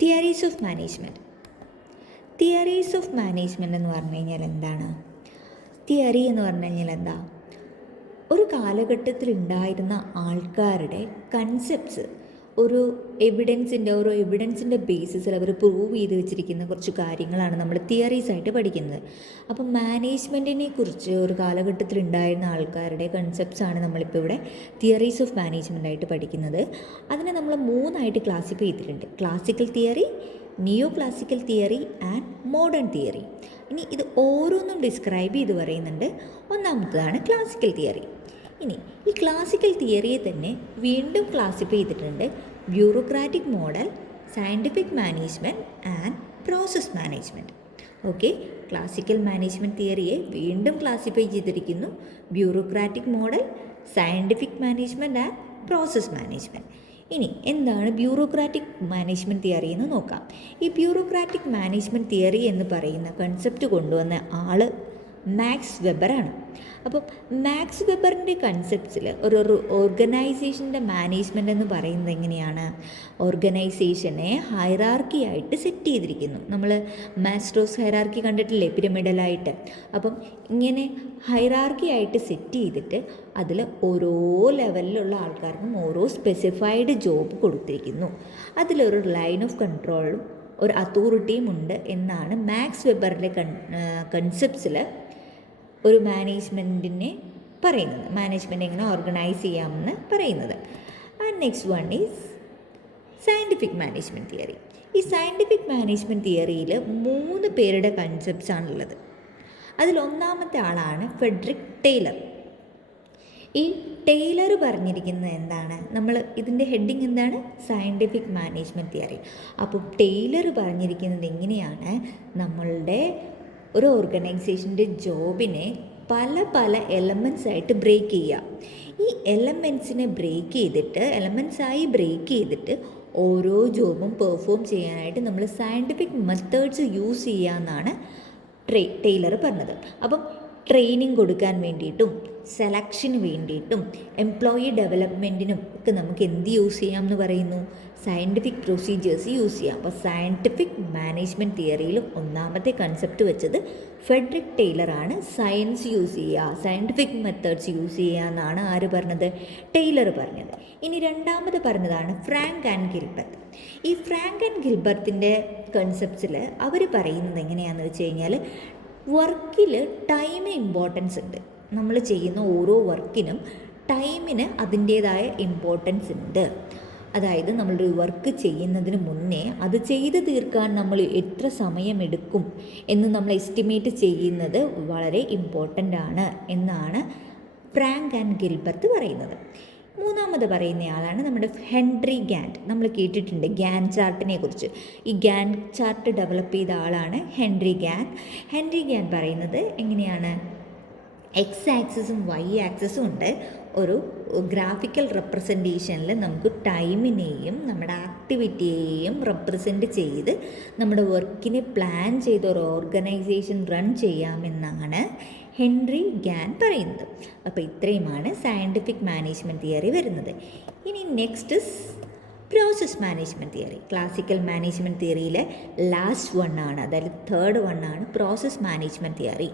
Theories of management. Theories of management എന്ന് പറഞ്ഞു കഴിഞ്ഞാൽ എന്താണ്? തിയറി എന്ന് പറഞ്ഞു കഴിഞ്ഞാൽ എന്താ? ഒരു കാലഘട്ടത്തിൽ ഉണ്ടായിരുന്ന ആൾക്കാരുടെ കൺസെപ്റ്റ്സ് ഒരു എവിഡൻസിൻ്റെ ബേസിസിൽ അവർ പ്രൂവ് ചെയ്ത് വെച്ചിരിക്കുന്ന കുറച്ച് കാര്യങ്ങളാണ് നമ്മൾ തിയറീസ് ആയിട്ട് പഠിക്കുന്നത്. അപ്പം മാനേജ്മെൻറ്റിനെ കുറിച്ച് ഒരു കാലഘട്ടത്തിൽ ഉണ്ടായിരുന്ന ആൾക്കാരുടെ കൺസെപ്റ്റ്സാണ് നമ്മളിപ്പോൾ ഇവിടെ തിയറീസ് ഓഫ് മാനേജ്മെൻ്റ് ആയിട്ട് പഠിക്കുന്നത്. അതിനെ നമ്മൾ 3 ക്ലാസിഫൈ ചെയ്തിട്ടുണ്ട്: classical theory, neo classical theory and modern theory. ഇനി ഇത് ഓരോന്നും ഡിസ്ക്രൈബ് ചെയ്ത് പറയുന്നുണ്ട്. ഒന്നാമത്തേതാണ് ക്ലാസിക്കൽ തിയറി. ഇനി ഈ ക്ലാസിക്കൽ തിയറിയെ തന്നെ വീണ്ടും ക്ലാസിഫൈ ചെയ്തിട്ടുണ്ട്: bureaucratic model, scientific management and process management. Okay, classical management തിയറിയെ വീണ്ടും ക്ലാസിഫൈ ചെയ്തിരിക്കുന്നു: bureaucratic model, scientific management and process management. ഇനി എന്താണ് ബ്യൂറോക്രാറ്റിക് മാനേജ്മെൻറ്റ് തിയറി എന്ന് നോക്കാം. ഈ ബ്യൂറോക്രാറ്റിക് മാനേജ്മെൻറ്റ് തിയറി എന്ന് പറയുന്ന കൺസെപ്റ്റ് കൊണ്ടുവന്ന ആൾ മാക്സ് വെബറാണ്. അപ്പം മാക്സ് വെബറിൻ്റെ കൺസെപ്റ്റ്സിൽ ഒരു ഓർഗനൈസേഷൻ്റെ മാനേജ്മെൻ്റ് എന്ന് പറയുന്നത് എങ്ങനെയാണ്? ഓർഗനൈസേഷനെ ഹൈറാർക്കി ആയിട്ട് സെറ്റ് ചെയ്തിരിക്കുന്നു. നമ്മൾ മാസ്ലോസ് ഹൈറാർക്കി കണ്ടിട്ടില്ലേ, പിരമിഡലായിട്ട്. അപ്പം ഇങ്ങനെ ഹൈറാർക്കി ആയിട്ട് സെറ്റ് ചെയ്തിട്ട് അതിൽ ഓരോ ലെവലിലുള്ള ആൾക്കാർക്കും ഓരോ സ്പെസിഫൈഡ് ജോബ് കൊടുത്തിരിക്കുന്നു. അതിലൊരു ലൈൻ ഓഫ് കൺട്രോളും ഒരു അതോറിറ്റിയും ഉണ്ട് എന്നാണ് മാക്സ് വെബറിൻ്റെ കൺസെപ്റ്റ്സിൽ ഒരു മാനേജ്മെൻറ്റിനെ പറയുന്നത്. മാനേജ്മെൻറ്റ് എങ്ങനെ ഓർഗനൈസ് ചെയ്യാമെന്ന് പറയുന്നത്. And next one is scientific management theory. ഈ സയൻറ്റിഫിക് മാനേജ്മെൻറ്റ് തിയറിയിൽ 3 പേരുടെ കൺസെപ്റ്റ്സ് ആണുള്ളത്. അതിലൊന്നാമത്തെ ആളാണ് ഫ്രെഡറിക് ടൈലർ. ഈ ടൈലർ പറഞ്ഞിരിക്കുന്നത് എന്താണ്? നമ്മൾ ഇതിൻ്റെ ഹെഡിങ് എന്താണ്? Scientific management theory. അപ്പോൾ ടൈലർ പറഞ്ഞിരിക്കുന്നത് എങ്ങനെയാണ് നമ്മളുടെ ഒരു ഓർഗനൈസേഷൻ്റെ ജോബിനെ പല എലമെൻറ്റ്സ് ആയിട്ട് ബ്രേക്ക് ചെയ്യുക. ഈ എലമെൻറ്റ്സിനെ എലമെൻറ്റ്സായി ബ്രേക്ക് ചെയ്തിട്ട് ഓരോ ജോബും പെർഫോം ചെയ്യാനായിട്ട് നമ്മൾ സയൻറ്റിഫിക് മെത്തേഡ്സ് യൂസ് ചെയ്യാമെന്നാണ് ടൈലർ പറഞ്ഞത്. അപ്പം ട്രെയിനിങ് കൊടുക്കാൻ വേണ്ടിയിട്ടും സെലക്ഷന് വേണ്ടിയിട്ടും എംപ്ലോയി ഡെവലപ്മെൻറ്റിനും ഒക്കെ നമുക്ക് എന്ത് യൂസ് ചെയ്യാം എന്ന് പറയുന്നു? സയൻറ്റിഫിക് പ്രൊസീജിയേഴ്സ് യൂസ് ചെയ്യാം. അപ്പോൾ സയൻറ്റിഫിക് മാനേജ്മെൻറ്റ് തിയറിയിൽ ഒന്നാമത്തെ കൺസെപ്റ്റ് വെച്ചത് ഫ്രെഡറിക് ടൈലറാണ്. സയൻസ് യൂസ് ചെയ്യുക, സയൻറ്റിഫിക് മെത്തേഡ്സ് യൂസ് ചെയ്യുക എന്നാണ് ആര് പറഞ്ഞത്? ടൈലർ പറഞ്ഞത്. ഇനി രണ്ടാമത് പറഞ്ഞതാണ് ഫ്രാങ്ക് ആൻഡ് ഗിൽബർട്ട്. ഈ ഫ്രാങ്ക് ആൻഡ് ഗിൽബർട്ടിൻ്റെ കൺസെപ്റ്റ്സിൽ അവർ പറയുന്നത് എങ്ങനെയാണെന്ന് വെച്ച് കഴിഞ്ഞാൽ, വർക്കിൽ ടൈമിന് ഇമ്പോർട്ടൻസ് ഉണ്ട്. നമ്മൾ ചെയ്യുന്ന ഓരോ വർക്കിനും ടൈമിന് അതിൻ്റേതായ ഇമ്പോർട്ടൻസ് ഉണ്ട്. അതായത് നമ്മളൊരു വർക്ക് ചെയ്യുന്നതിന് മുന്നേ അത് ചെയ്ത് തീർക്കാൻ നമ്മൾ എത്ര സമയമെടുക്കും എന്ന് നമ്മൾ എസ്റ്റിമേറ്റ് ചെയ്യുന്നത് വളരെ ഇമ്പോർട്ടൻ്റ് ആണ് എന്നാണ് ഫ്രാങ്ക് ആൻഡ് ഗിൽബർട്ട് പറയുന്നത്. മൂന്നാമത് പറയുന്നയാളാണ് നമ്മുടെ ഹെൻറി ഗാൻറ്റ്. നമ്മൾ കേട്ടിട്ടുണ്ട് ഗാൻ ചാർട്ടിനെ കുറിച്ച്. ഈ ഗാൻ ചാർട്ട് ഡെവലപ്പ് ചെയ്ത ആളാണ് ഹെൻറി ഗാൻറ്റ്. ഹെൻറി ഗാൻറ്റ് പറയുന്നത് എങ്ങനെയാണ്? എക്സ് ആക്സിസും വൈ ആക്സിസും ഉണ്ട്. ഒരു ഗ്രാഫിക്കൽ റെപ്രസെൻറ്റേഷനിൽ നമുക്ക് ടൈമിനെയും നമ്മുടെ ആക്ടിവിറ്റിയെയും റെപ്രസെൻറ്റ് ചെയ്ത് നമ്മുടെ വർക്കിനെ പ്ലാൻ ചെയ്ത് ഒരു ഓർഗനൈസേഷൻ റൺ ചെയ്യാമെന്നാണ് ഹെൻറി ഗാൻ പറയുന്നത്. അപ്പോൾ ഇത്രയുമാണ് സയൻറ്റിഫിക് മാനേജ്മെൻറ്റ് തിയറി വരുന്നത്. ഇനി next process management theory. Classical management തിയറിയിലെ ലാസ്റ്റ് വൺ ആണ്, അതായത് തേർഡ് വൺ ആണ് process management theory.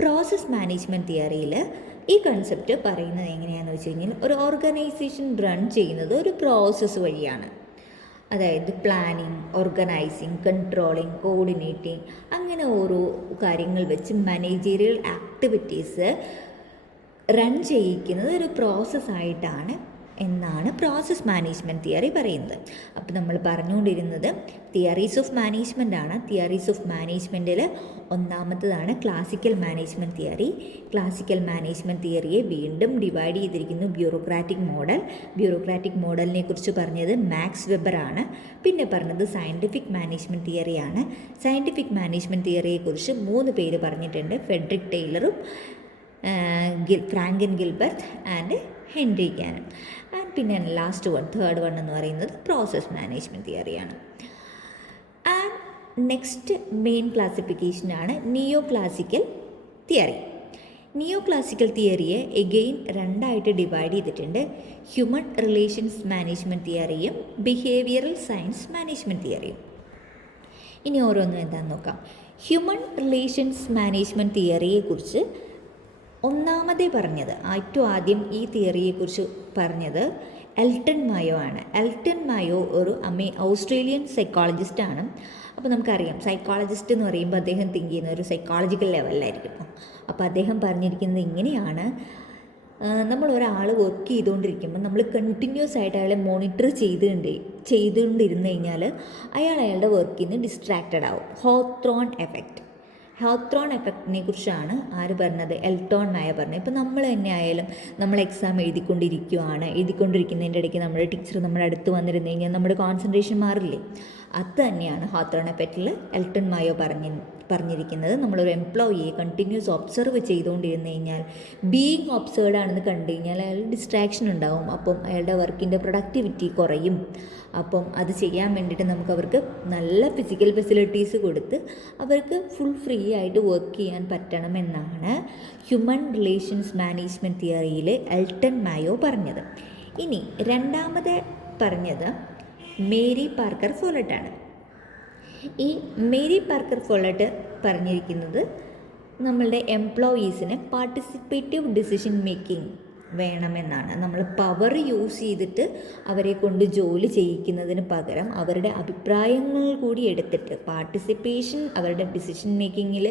Process management തിയറിയിൽ ഈ കൺസെപ്റ്റ് പറയുന്നത് എങ്ങനെയാണെന്ന് വെച്ച് കഴിഞ്ഞാൽ, ഒരു ഓർഗനൈസേഷൻ റൺ ചെയ്യുന്നത് ഒരു പ്രോസസ്സ് വഴിയാണ്. അതായത് പ്ലാനിങ്, ഓർഗനൈസിങ്, കൺട്രോളിങ്, കോർഡിനേറ്റിംഗ്, അങ്ങനെ ഓരോ കാര്യങ്ങൾ വെച്ച് മാനേജീരിയൽ ആക്ടിവിറ്റീസ് റൺ ചെയ്യിക്കുന്നത് ഒരു പ്രോസസ്സായിട്ടാണ് എന്നാണ് പ്രോസസ് മാനേജ്മെൻറ്റ് തിയറി പറയുന്നത്. അപ്പോൾ നമ്മൾ പറഞ്ഞുകൊണ്ടിരുന്നത് തിയറീസ് ഓഫ് മാനേജ്മെൻ്റ് ആണ്. തിയറീസ് ഓഫ് മാനേജ്മെൻറ്റിൽ ഒന്നാമത്തതാണ് classical management theory. Classical management തിയറിയെ വീണ്ടും ഡിവൈഡ് ചെയ്തിരിക്കുന്നു: ബ്യൂറോക്രാറ്റിക് മോഡൽ. ബ്യൂറോക്രാറ്റിക് മോഡലിനെ കുറിച്ച് പറഞ്ഞത് മാക്സ് വെബറാണ്. പിന്നെ പറഞ്ഞത് സയൻറ്റിഫിക് മാനേജ്മെൻറ്റ് തിയറിയാണ്. സയൻറ്റിഫിക് മാനേജ്മെൻറ്റ് തിയറിയെക്കുറിച്ച് 3 പേര് പറഞ്ഞിട്ടുണ്ട്: ഫ്രെഡറിക് ടൈലറും Frank and Gilbert and Henry ഗാനും. പിന്നെ ലാസ്റ്റ് വൺ, തേർഡ് വൺ എന്ന് പറയുന്നത് പ്രോസസ് മാനേജ്മെൻറ്റ് തിയറിയാണ്. ആൻഡ് നെക്സ്റ്റ് മെയിൻ ക്ലാസിഫിക്കേഷനാണ് neo classical theory. Neo classical തിയറിയെ എഗെയിൻ രണ്ടായിട്ട് ഡിവൈഡ് ചെയ്തിട്ടുണ്ട്. ഹ്യൂമൻ റിലേഷൻസ് മാനേജ്മെൻറ്റ് തിയറിയും ബിഹേവിയറൽ സയൻസ് മാനേജ്മെൻറ്റ് തിയറിയും. ഇനി ഓരോന്നും എന്താണെന്ന് നോക്കാം. ഹ്യൂമൻ റിലേഷൻസ് മാനേജ്മെൻറ്റ് തിയറിയെക്കുറിച്ച് ഒന്നാമതേ പറഞ്ഞത്, ഏറ്റവും ആദ്യം ഈ തിയറിയെക്കുറിച്ച് പറഞ്ഞത് എൽട്ടൺ മായോ ആണ്. എൽട്ടൺ മായോ ഒരു ഓസ്ട്രേലിയൻ സൈക്കോളജിസ്റ്റാണ്. അപ്പോൾ നമുക്കറിയാം സൈക്കോളജിസ്റ്റ് എന്ന് പറയുമ്പോൾ അദ്ദേഹം തിങ്ക് ചെയ്യുന്ന ഒരു സൈക്കോളജിക്കൽ ലെവലിലായിരിക്കും. അപ്പോൾ അദ്ദേഹം പറഞ്ഞിരിക്കുന്നത് ഇങ്ങനെയാണ്: നമ്മൾ ഒരാൾ വർക്ക് ചെയ്തുകൊണ്ടിരിക്കുമ്പോൾ നമ്മൾ കണ്ടിന്യൂസ് ആയിട്ട് അയാളെ മോണിറ്റർ ചെയ്തുകൊണ്ടിരുന്നു കഴിഞ്ഞാൽ അയാളുടെ വർക്കിൽ നിന്ന് ഡിസ്ട്രാക്റ്റഡ് ആവും. ഹോത്രോൺ എഫക്റ്റിനെ കുറിച്ചാണ് ആര് പറഞ്ഞത്? എൽട്ടൺ മായോ പറഞ്ഞത്. ഇപ്പോൾ നമ്മൾ തന്നെ ആയാലും നമ്മൾ എക്സാം എഴുതിക്കൊണ്ടിരിക്കുന്നതിൻ്റെ ഇടയ്ക്ക് നമ്മുടെ ടീച്ചർ നമ്മുടെ അടുത്ത് വന്നിരുന്നു കഴിഞ്ഞാൽ നമ്മുടെ കോൺസെൻട്രേഷൻ മാറില്ലേ? അത് തന്നെയാണ് ഹോത്രോൺ എഫക്റ്റിൽ എൽട്ടൺ മായോ പറഞ്ഞിരിക്കുന്നത്. നമ്മളൊരു എംപ്ലോയിയെ കണ്ടിന്യൂസ് ഒബ്സർവ് ചെയ്തുകൊണ്ടിരുന്നു കഴിഞ്ഞാൽ, ബീയിങ് ഒബ്സർവ്ഡ് ആണെന്ന് കണ്ടു കഴിഞ്ഞാൽ അയാൾ ഡിസ്ട്രാക്ഷൻ ഉണ്ടാവും. അപ്പം അയാളുടെ വർക്കിൻ്റെ പ്രൊഡക്ടിവിറ്റി കുറയും. അപ്പം അത് ചെയ്യാൻ വേണ്ടിയിട്ട് നമുക്ക് അവർക്ക് നല്ല ഫിസിക്കൽ ഫെസിലിറ്റീസ് കൊടുത്ത് അവർക്ക് ഫുൾ ഫ്രീ ആയിട്ട് വർക്ക് ചെയ്യാൻ പറ്റണമെന്നാണ് ഹ്യൂമൻ റിലേഷൻസ് മാനേജ്മെൻറ്റ് തിയറിയിൽ എൽട്ടൺ മായോ പറഞ്ഞത്. ഇനി രണ്ടാമത് പറഞ്ഞത് മേരി പാർക്കർ ഫോളട്ടാണ്. ഈ മേരി പാർക്കർ ഫോളട്ട് പറഞ്ഞിരിക്കുന്നത് നമ്മളുടെ എംപ്ലോയീസിന് പാർട്ടിസിപ്പേറ്റീവ് ഡിസിഷൻ മേക്കിംഗ് വേണമെന്നാണ്. നമ്മൾ പവർ യൂസ് ചെയ്തിട്ട് അവരെ കൊണ്ട് ജോലി ചെയ്യിക്കുന്നതിന് പകരം അവരുടെ അഭിപ്രായങ്ങൾ കൂടി എടുത്തിട്ട് പാർട്ടിസിപ്പേഷൻ, അവരുടെ ഡിസിഷൻ മേക്കിങ്ങിൽ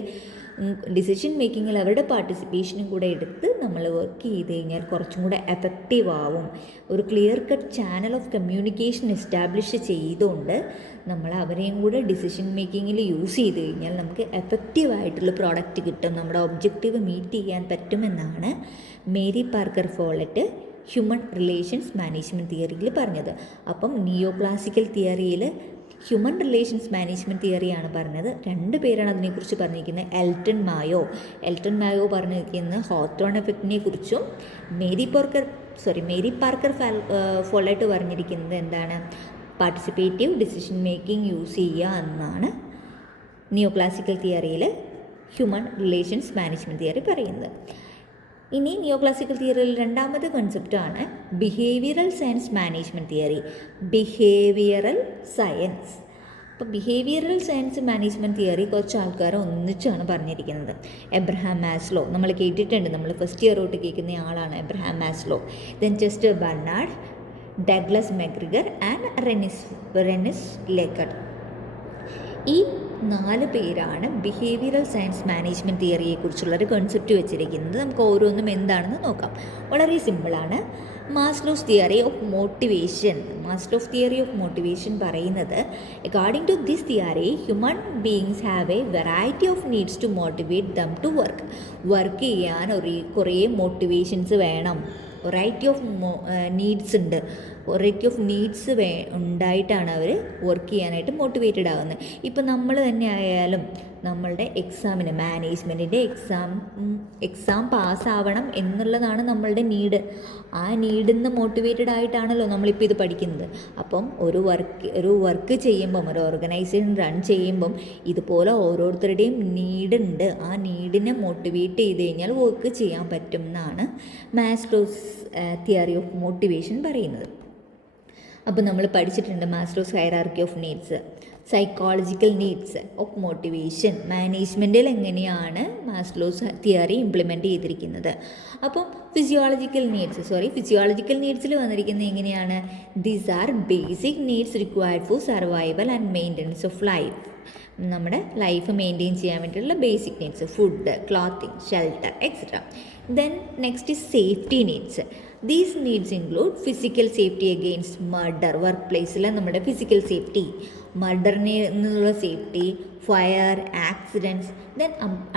അവരുടെ പാർട്ടിസിപ്പേഷനും കൂടെ എടുത്ത് നമ്മൾ വർക്ക് ചെയ്ത് കഴിഞ്ഞാൽ കുറച്ചും കൂടെ എഫക്റ്റീവ് ആവും. ഒരു clear cut channel of communication establish ചെയ്തുകൊണ്ട് നമ്മൾ അവരെയും കൂടെ ഡിസിഷൻ മേക്കിങ്ങിൽ യൂസ് ചെയ്ത് കഴിഞ്ഞാൽ നമുക്ക് എഫക്റ്റീവായിട്ടുള്ള പ്രോഡക്റ്റ് കിട്ടും, നമ്മുടെ ഒബ്ജക്റ്റീവ് മീറ്റ് ചെയ്യാൻ പറ്റുമെന്നാണ് Mary Parker Follett human relations management തിയറിയിൽ പറഞ്ഞത്. അപ്പം നിയോ ക്ലാസിക്കൽ തിയറിയിൽ ഹ്യൂമൻ റിലേഷൻസ് മാനേജ്മെൻറ്റ് തിയറിയാണ് പറഞ്ഞത്. രണ്ട് പേരാണ് അതിനെക്കുറിച്ച് പറഞ്ഞിരിക്കുന്നത്. എൽട്ടൺ മായോ പറഞ്ഞിരിക്കുന്നത് ഹോത്രോൺ എഫക്റ്റിനെ കുറിച്ചും, മേരി പാർക്കർ ഫോളട്ട് പറഞ്ഞിരിക്കുന്നത് എന്താണ്? പാർട്ടിസിപ്പേറ്റീവ് ഡിസിഷൻ മേക്കിംഗ് യൂസ് ചെയ്യുക എന്നാണ് നിയോ ക്ലാസിക്കൽ തിയറിയിൽ ഹ്യൂമൻ റിലേഷൻസ് മാനേജ്മെൻറ്റ് തിയറി പറയുന്നത്. ഇനി നിയോ ക്ലാസിക്കൽ തിയറിയിൽ രണ്ടാമത്തെ കൺസെപ്റ്റാണ് ബിഹേവിയറൽ സയൻസ് മാനേജ്മെൻറ്റ് തിയറി. അപ്പോൾ ബിഹേവിയറൽ സയൻസ് മാനേജ്മെൻറ്റ് തിയറി കുറച്ച് ആൾക്കാർ ഒന്നിച്ചാണ് പറഞ്ഞിരിക്കുന്നത്. എബ്രഹാം മാസ്ലോ നമ്മൾ കേട്ടിട്ടുണ്ട്, നമ്മൾ ഫസ്റ്റ് ഇയർ തൊട്ട് കേൾക്കുന്ന ആളാണ് Abraham Maslow. Then Chester Barnard, Douglas McGregor and Rensis Likert. ഈ 4 പേരാണ് ബിഹേവിയറൽ സയൻസ് മാനേജ്മെൻറ്റ് തിയറിയെക്കുറിച്ചുള്ളൊരു കോൺസെപ്റ്റ് വെച്ചിരിക്കുന്നത്. നമുക്ക് ഓരോന്നും എന്താണെന്ന് നോക്കാം. വളരെ സിമ്പിളാണ്. മാസ്ലോസ് തിയറി ഓഫ് മോട്ടിവേഷൻ പറയുന്നത്, according to this theory human beings have a variety of needs to motivate them to work ചെയ്യാൻ കുറേ മോട്ടിവേഷൻസ് വേണം. വെറൈറ്റി ഓഫ് നീഡ്സ് ഉണ്ടായിട്ടാണ് അവർ വർക്ക് ചെയ്യാനായിട്ട് മോട്ടിവേറ്റഡ് ആകുന്നത്. ഇപ്പം നമ്മൾ തന്നെ ആയാലും നമ്മളുടെ എക്സാമിന്, മാനേജ്മെൻറ്റിൻ്റെ എക്സാം പാസ്സാവണം എന്നുള്ളതാണ് നമ്മളുടെ നീഡ്. ആ നീഡിൽ നിന്ന് മോട്ടിവേറ്റഡ് ആയിട്ടാണല്ലോ നമ്മളിപ്പോൾ ഇത് പഠിക്കുന്നത്. അപ്പം ഒരു വർക്ക് ചെയ്യുമ്പം, ഒരു ഓർഗനൈസേഷൻ റൺ ചെയ്യുമ്പം ഇതുപോലെ ഓരോരുത്തരുടെയും നീഡുണ്ട്. ആ നീഡിനെ മോട്ടിവേറ്റ് ചെയ്ത് കഴിഞ്ഞാൽ വർക്ക് ചെയ്യാൻ പറ്റും എന്നാണ് മാസ്ലോസ് തിയറി ഓഫ് മോട്ടിവേഷൻ പറയുന്നത്. അപ്പോൾ നമ്മൾ പഠിച്ചിട്ടുണ്ട് Maslow's hierarchy of needs, psychological needs of motivation, മാനേജ്മെൻറ്റിൽ എങ്ങനെയാണ് മാസ്ലോസ് തിയറി ഇംപ്ലിമെൻറ്റ് ചെയ്തിരിക്കുന്നത്. അപ്പം ഫിസിയോളജിക്കൽ നീഡ്സിൽ വന്നിരിക്കുന്നത് എങ്ങനെയാണ്? These are basic needs required for survival and maintenance of life. നമ്മുടെ ലൈഫ് മെയിൻറ്റെയിൻ ചെയ്യാൻ വേണ്ടിയിട്ടുള്ള basic needs, food, clothing, shelter etcetera. Then next is safety needs. These needs include physical safety against murder, work പ്ലേസിൽ നമ്മുടെ physical safety, മർഡറിനെ നിന്നുള്ള safety, fire, accidents, then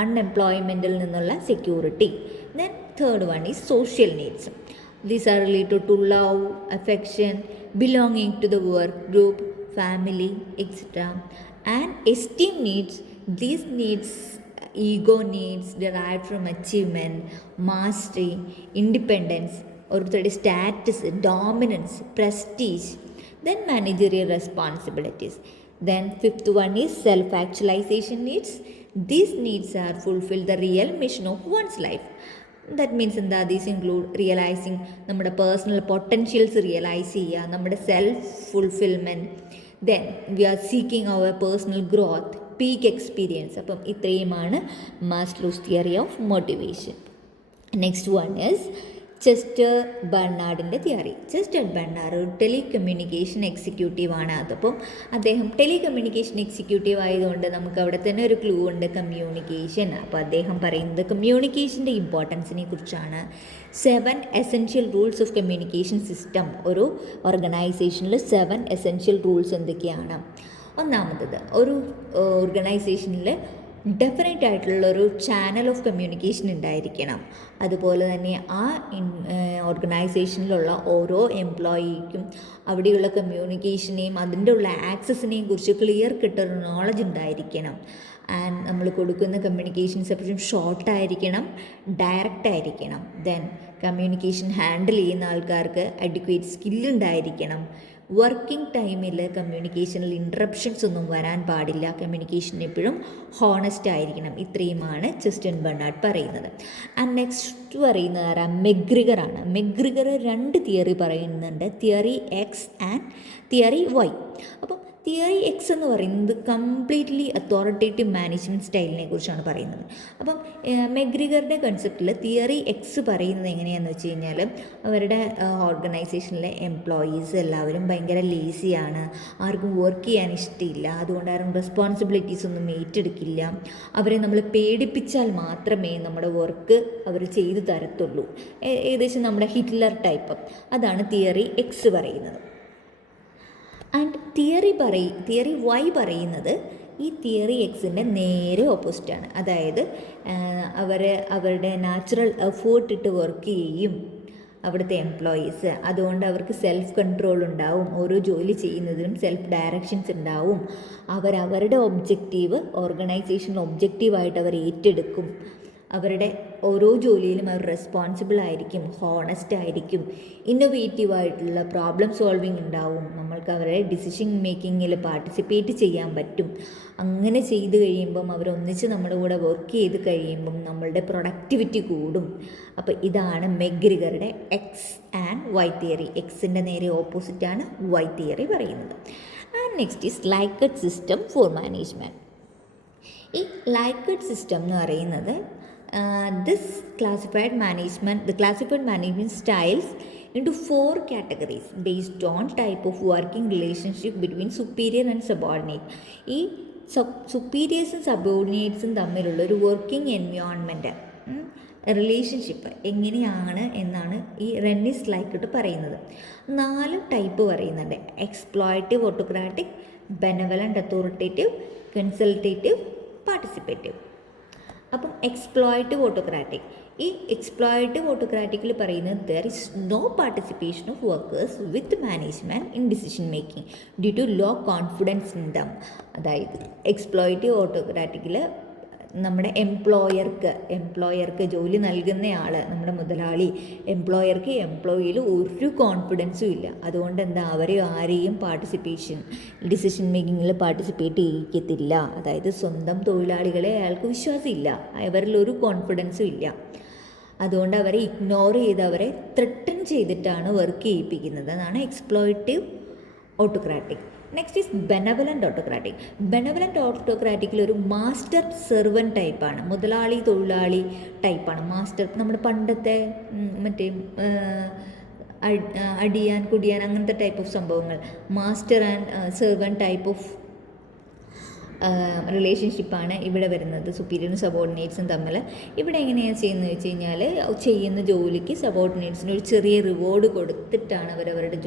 അൺഎംപ്ലോയ്മെൻറ്റിൽ നിന്നുള്ള security. Then third one is social needs. These are related to love, affection, belonging to the work group, family, etc. And esteem needs, these needs, ego needs derived from achievement, mastery, independence, or status, dominance, prestige. Then managerial responsibilities. Then fifth one is self-actualization needs. These needs are fulfil the real mission of one's life. That means എന്താ? These include realising നമ്മുടെ personal potentials realise ചെയ്യുക, നമ്മുടെ self fulfilment, then we are seeking our personal growth, peak experience. അപ്പം ഇത്രയുമാണ് Maslow's theory of motivation. Next one is Chester ബർണാർഡിൻ്റെ തിയറി. Chester Barnard ഒരു telecommunication executive ആണ്. അതപ്പം അദ്ദേഹം ടെലികമ്മ്യൂണിക്കേഷൻ എക്സിക്യൂട്ടീവ് ആയതുകൊണ്ട് നമുക്ക് അവിടെ തന്നെ ഒരു ക്ലൂ ഉണ്ട്, കമ്മ്യൂണിക്കേഷൻ. അപ്പോൾ അദ്ദേഹം പറയുന്നത് കമ്മ്യൂണിക്കേഷൻ്റെ ഇമ്പോർട്ടൻസിനെ കുറിച്ചാണ്. 7 essential rules of communication system. ഒരു ഓർഗനൈസേഷനിൽ 7 എസെൻഷ്യൽ റൂൾസ് എന്തൊക്കെയാണ്? ഒന്നാമത്തത്, ഒരു ഓർഗനൈസേഷനിൽ ഡെഫിനറ്റ് ആയിട്ടുള്ളൊരു ചാനൽ ഓഫ് കമ്മ്യൂണിക്കേഷൻ ഉണ്ടായിരിക്കണം. അതുപോലെ തന്നെ ആ ഓർഗനൈസേഷനിലുള്ള ഓരോ എംപ്ലോയിക്കും അവിടെയുള്ള കമ്മ്യൂണിക്കേഷനെയും അതിൻ്റെ ഉള്ള ആക്സസിനെയും കുറിച്ച് ക്ലിയർ കിട്ടുന്ന നോളജ് ഉണ്ടായിരിക്കണം. ആൻഡ് നമ്മൾ കൊടുക്കുന്ന കമ്മ്യൂണിക്കേഷൻസ് എപ്പോഴും ഷോർട്ടായിരിക്കണം, ഡയറക്റ്റ് ആയിരിക്കണം. ദെൻ കമ്മ്യൂണിക്കേഷൻ ഹാൻഡിൽ ചെയ്യുന്ന ആൾക്കാർക്ക് അഡിക്വേറ്റ് സ്കില്ലുണ്ടായിരിക്കണം. വർക്കിംഗ് ടൈമിൽ കമ്മ്യൂണിക്കേഷനിൽ ഇൻട്രപ്ഷൻസ് ഒന്നും വരാൻ പാടില്ല. കമ്മ്യൂണിക്കേഷൻ എപ്പോഴും ഹോണസ്റ്റ് ആയിരിക്കണം. ഇത്രയുമാണ് ചെസ്റ്റർ ബർണാർഡ് പറയുന്നത്. ആൻഡ് നെക്സ്റ്റ് പറയുന്നത് ആരാ? മെഗ്രിഗറാണ്. മെഗ്രിഗർ 2 തിയറി പറയുന്നുണ്ട്, theory X and theory Y. അപ്പം തിയറി എക്സ് എന്ന് പറയുന്നത് കംപ്ലീറ്റ്ലി അതോറിറ്റേറ്റീവ് മാനേജ്മെൻറ്റ് സ്റ്റൈലിനെ കുറിച്ചാണ് പറയുന്നത്. അപ്പം മെഗ്രിഗറുടെ കൺസെപ്റ്റിൽ തിയറി എക്സ് പറയുന്നത് എങ്ങനെയാണെന്ന് വെച്ച് കഴിഞ്ഞാൽ, അവരുടെ ഓർഗനൈസേഷനിലെ എംപ്ലോയീസ് എല്ലാവരും ഭയങ്കര ലേസിയാണ്, ആർക്കും വർക്ക് ചെയ്യാൻ ഇഷ്ടമില്ല, അതുകൊണ്ട് ആരും റെസ്പോൺസിബിലിറ്റീസ് ഒന്നും ഏറ്റെടുക്കില്ല. അവരെ നമ്മൾ പേടിപ്പിച്ചാൽ മാത്രമേ നമ്മുടെ വർക്ക് അവർ ചെയ്തു തരത്തുള്ളൂ. ഏകദേശം നമ്മുടെ ഹിറ്റ്ലർ ടൈപ്പ്. അതാണ് തിയറി എക്സ് പറയുന്നത്. ആൻഡ് തിയറി വൈ പറയുന്നത് ഈ തിയറി എക്സിൻ്റെ നേരെ ഓപ്പോസിറ്റാണ്. അതായത് അവരുടെ നാച്ചുറൽ എഫേർട്ട് ഇട്ട് വർക്ക് ചെയ്യും അവിടുത്തെ എംപ്ലോയീസ്. അതുകൊണ്ട് അവർക്ക് സെൽഫ് കൺട്രോൾ ഉണ്ടാവും, ഓരോ ജോലി ചെയ്യുന്നതിനും സെൽഫ് ഡയറക്ഷൻസ് ഉണ്ടാവും. അവരുടെ ഒബ്ജക്റ്റീവ് ഓർഗനൈസേഷണൽ ഒബ്ജക്റ്റീവായിട്ട് അവർ ഏറ്റെടുക്കും. അവരുടെ ഓരോ ജോലിയിലും അവർ റെസ്പോൺസിബിൾ ആയിരിക്കും, ഹോണസ്റ്റ് ആയിരിക്കും, ഇന്നൊവേറ്റീവായിട്ടുള്ള പ്രോബ്ലം സോൾവിങ് ഉണ്ടാവും. നമ്മൾക്ക് അവരുടെ ഡിസിഷൻ മേക്കിങ്ങിൽ പാർട്ടിസിപ്പേറ്റ് ചെയ്യാൻ പറ്റും. അങ്ങനെ ചെയ്ത് കഴിയുമ്പം അവരൊന്നിച്ച് നമ്മുടെ കൂടെ വർക്ക് ചെയ്ത് കഴിയുമ്പം നമ്മളുടെ പ്രൊഡക്ടിവിറ്റി കൂടും. അപ്പോൾ ഇതാണ് മെഗ്രിഗറുടെ എക്സ് ആൻഡ് വൈ തിയറി. എക്സിൻ്റെ നേരെ ഓപ്പോസിറ്റാണ് വൈ തിയറി പറയുന്നത്. And next is Likert system for management. ഈ ലൈക്കറ്റ് സിസ്റ്റം എന്ന് പറയുന്നത് the classified management styles into 4 categories based on type of working relationship between superior and subordinate. ഈ superiors and subordinates തമ്മിലുള്ള ഒരു വർക്കിംഗ് എൻവയോൺമെൻറ്റ്, റിലേഷൻഷിപ്പ് എങ്ങനെയാണ് എന്നാണ് ഈ റെന്നിസ് ലൈക്കട്ട് പറയുന്നത്. 4 ടൈപ്പ് പറയുന്നുണ്ട്: exploitative autocratic, benevolent authoritative, consultative, participative. അപ്പം എക്സ്പ്ലോയിറ്റീവ് ഓട്ടോക്രാറ്റിക്, ഈ എക്സ്പ്ലോയിറ്റീവ് ഓട്ടോക്രാറ്റിക്കിൽ പറയുന്നത് there is no participation of workers with management in decision making due to low confidence in them. അതായത് എക്സ്പ്ലോയിറ്റീവ് ഓട്ടോക്രാറ്റിക്കിൽ നമ്മുടെ എംപ്ലോയർക്ക് ജോലി നൽകുന്നയാൾ, നമ്മുടെ മുതലാളി, എംപ്ലോയിയിൽ ഒരു കോൺഫിഡൻസും ഇല്ല. അതുകൊണ്ട് എന്താ, അവരെ ആരെയും ഡിസിഷൻ മേക്കിങ്ങിൽ പാർട്ടിസിപ്പേറ്റ് ചെയ്യിക്കത്തില്ല. അതായത് സ്വന്തം തൊഴിലാളികളെ അയാൾക്ക് വിശ്വാസമില്ല, അവരിലൊരു കോൺഫിഡൻസും ഇല്ല. അതുകൊണ്ട് അവരെ ഇഗ്നോർ ചെയ്ത് അവരെ ത്രെട്ടൻ ചെയ്തിട്ടാണ് വർക്ക് ചെയ്യിപ്പിക്കുന്നത്. അതാണ് exploitative autocratic. Next is benevolent autocratic. Benevolent ഓട്ടോക്രാറ്റിക്കിൽ ഒരു മാസ്റ്റർ സെർവൻറ്റ് ടൈപ്പാണ്, മുതലാളി തൊഴിലാളി ടൈപ്പാണ്. മാസ്റ്റർ നമ്മുടെ പണ്ടത്തെ മറ്റേ അടിയാൻ കുടിയാൻ അങ്ങനത്തെ ടൈപ്പ് ഓഫ് സംഭവങ്ങൾ, master and servant type of റിലേഷൻഷിപ്പാണ് ഇവിടെ വരുന്നത്, സുപ്പീരിയറും സബോർഡിനേറ്റ്സും തമ്മിൽ. ഇവിടെ എങ്ങനെയാണ് ചെയ്യുന്നത് വെച്ച് കഴിഞ്ഞാൽ, ചെയ്യുന്ന ജോലിക്ക് സബോർഡിനേറ്റ്സിന് ഒരു ചെറിയ റിവാർഡ് കൊടുത്തിട്ടാണ് അവരവരുടെ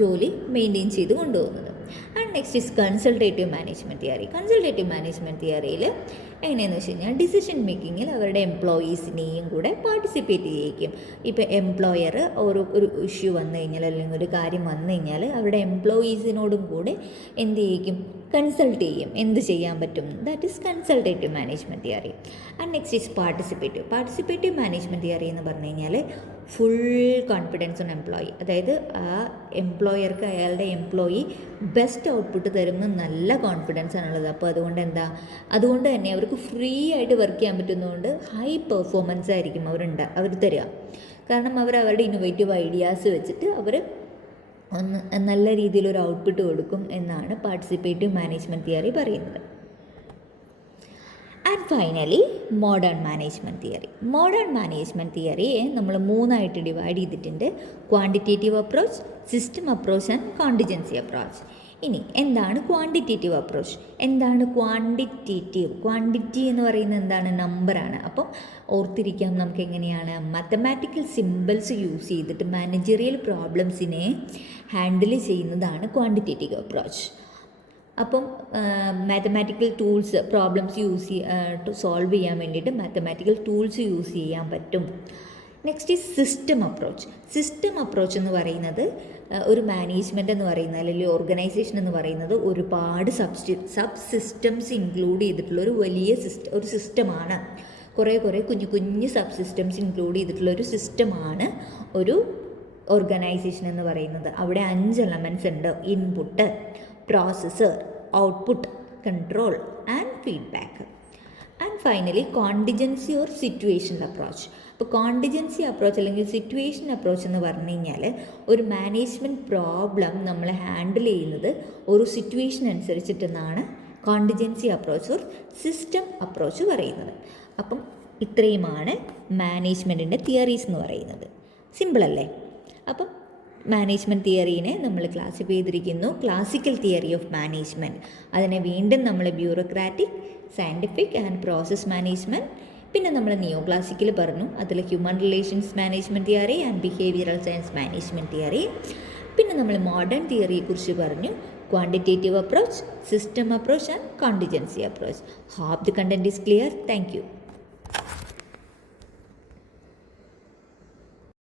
ജോലി മെയിൻറ്റെയിൻ ചെയ്ത് കൊണ്ടുപോകുന്നത്. And next is consultative management theory. Consultative management തിയറിയിൽ എങ്ങനെയാണെന്ന് വെച്ച് കഴിഞ്ഞാൽ, ഡിസിഷൻ മേക്കിങ്ങിൽ അവരുടെ എംപ്ലോയീസിനെയും കൂടെ പാർട്ടിസിപ്പേറ്റ് ചെയ്യിക്കും. ഇപ്പോൾ എംപ്ലോയർ ഒരു ഇഷ്യൂ വന്നു കഴിഞ്ഞാൽ, അല്ലെങ്കിൽ ഒരു കാര്യം വന്നു കഴിഞ്ഞാൽ, അവരുടെ എംപ്ലോയീസിനോടും കൂടെ എന്ത് ചെയ്യിക്കും, കൺസൾട്ട് ചെയ്യും, എന്ത് ചെയ്യാൻ പറ്റും. That is consultative management theory. And next is participative management theory എന്ന് പറഞ്ഞു കഴിഞ്ഞാൽ, ഫുൾ കോൺഫിഡൻസ് ഓൺ എംപ്ലോയി, അതായത് ആ എംപ്ലോയർക്ക് അയാളുടെ എംപ്ലോയി ബെസ്റ്റ് ഔട്ട്പുട്ട് തരുന്ന നല്ല കോൺഫിഡൻസ് ആണുള്ളത്. അപ്പോൾ അതുകൊണ്ട് തന്നെ അവർക്ക് ഫ്രീ ആയിട്ട് വർക്ക് ചെയ്യാൻ പറ്റുന്നതുകൊണ്ട് ഹൈ പെർഫോമൻസ് ആയിരിക്കും അവർ തരിക. കാരണം അവരുടെ ഇന്നോവേറ്റീവ് ഐഡിയാസ് വെച്ചിട്ട് അവർ നല്ല രീതിയിലൊരു ഔട്ട്പുട്ട് കൊടുക്കും എന്നാണ് പാർട്ടിസിപ്പേറ്റീവ് മാനേജ്മെൻറ്റ് തിയറി പറയുന്നത്. And finally modern management theory. Modern management തിയറിയെ നമ്മൾ 3ആയിട്ട് ഡിവൈഡ് ചെയ്തിട്ടുണ്ട്: quantitative approach, system approach and contingency approach. ഇനി എന്താണ് ക്വാണ്ടിറ്റേറ്റീവ് അപ്രോച്ച്? എന്താണ് ക്വാണ്ടിറ്റി എന്ന് പറയുന്നത് എന്താണ്? നമ്പറാണ്. അപ്പം ഓർത്തിരിക്കാം നമുക്ക് എങ്ങനെയാണ് മാത്തമാറ്റിക്കൽ സിമ്പിൾസ് യൂസ് ചെയ്തിട്ട് മാനേജറിയൽ പ്രോബ്ലംസിനെ ഹാൻഡിൽ ചെയ്യുന്നതാണ് ക്വാണ്ടിറ്റേറ്റീവ് അപ്രോച്ച്. അപ്പം മാത്തമാറ്റിക്കൽ ടൂൾസ് പ്രോബ്ലംസ് സോൾവ് ചെയ്യാൻ വേണ്ടിയിട്ട് മാത്തമാറ്റിക്കൽ ടൂൾസ് യൂസ് ചെയ്യാൻ പറ്റും. Next is system approach. System approach എന്ന് പറയുന്നത് ഒരു മാനേജ്മെൻറ്റ് എന്ന് പറയുന്നത് അല്ലെങ്കിൽ ഓർഗനൈസേഷൻ എന്ന് പറയുന്നത് ഒരുപാട് സബ് സിസ്റ്റംസ് ഇൻക്ലൂഡ് ചെയ്തിട്ടുള്ള ഒരു വലിയ സിസ്റ്റമാണ്. കുറേ കുഞ്ഞു സബ് സിസ്റ്റംസ് ഇൻക്ലൂഡ് ചെയ്തിട്ടുള്ള ഒരു സിസ്റ്റമാണ് ഒരു ഓർഗനൈസേഷൻ എന്ന് പറയുന്നത്. അവിടെ 5 എലമെൻറ്റ്സ് ഉണ്ട്: input, processor, output, control and feedback. And finally contingency or situational approach. അപ്പോൾ കോണ്ടിജൻസി അപ്രോച്ച് അല്ലെങ്കിൽ സിറ്റുവേഷൻ അപ്രോച്ച് എന്ന് പറഞ്ഞു കഴിഞ്ഞാൽ ഒരു മാനേജ്മെൻറ്റ് പ്രോബ്ലം നമ്മൾ ഹാൻഡിൽ ചെയ്യുന്നത് ഒരു സിറ്റുവേഷൻ അനുസരിച്ചിട്ടെന്നാണ് contingency approach or system approach പറയുന്നത്. അപ്പം ഇത്രയുമാണ് മാനേജ്മെൻറ്റിൻ്റെ തിയറീസ് എന്ന് പറയുന്നത്. സിമ്പിളല്ലേ? അപ്പം മാനേജ്മെൻറ്റ് തിയറീനെ നമ്മൾ ക്ലാസിഫൈ ചെയ്തിരിക്കുന്നു: ക്ലാസിക്കൽ തിയറി ഓഫ് മാനേജ്മെൻറ്റ്, അതിനെ വീണ്ടും നമ്മൾ bureaucratic, scientific and process management, പിന്നെ നമ്മൾ നിയോ ക്ലാസിക്കൽ പറഞ്ഞു, അതിൽ human relations management theory and behavioural science management theory. പിന്നെ നമ്മൾ മോഡേൺ തിയറിയെക്കുറിച്ച് പറഞ്ഞു: quantitative approach, system approach and contingency approach. Hope the content is clear. Thank U.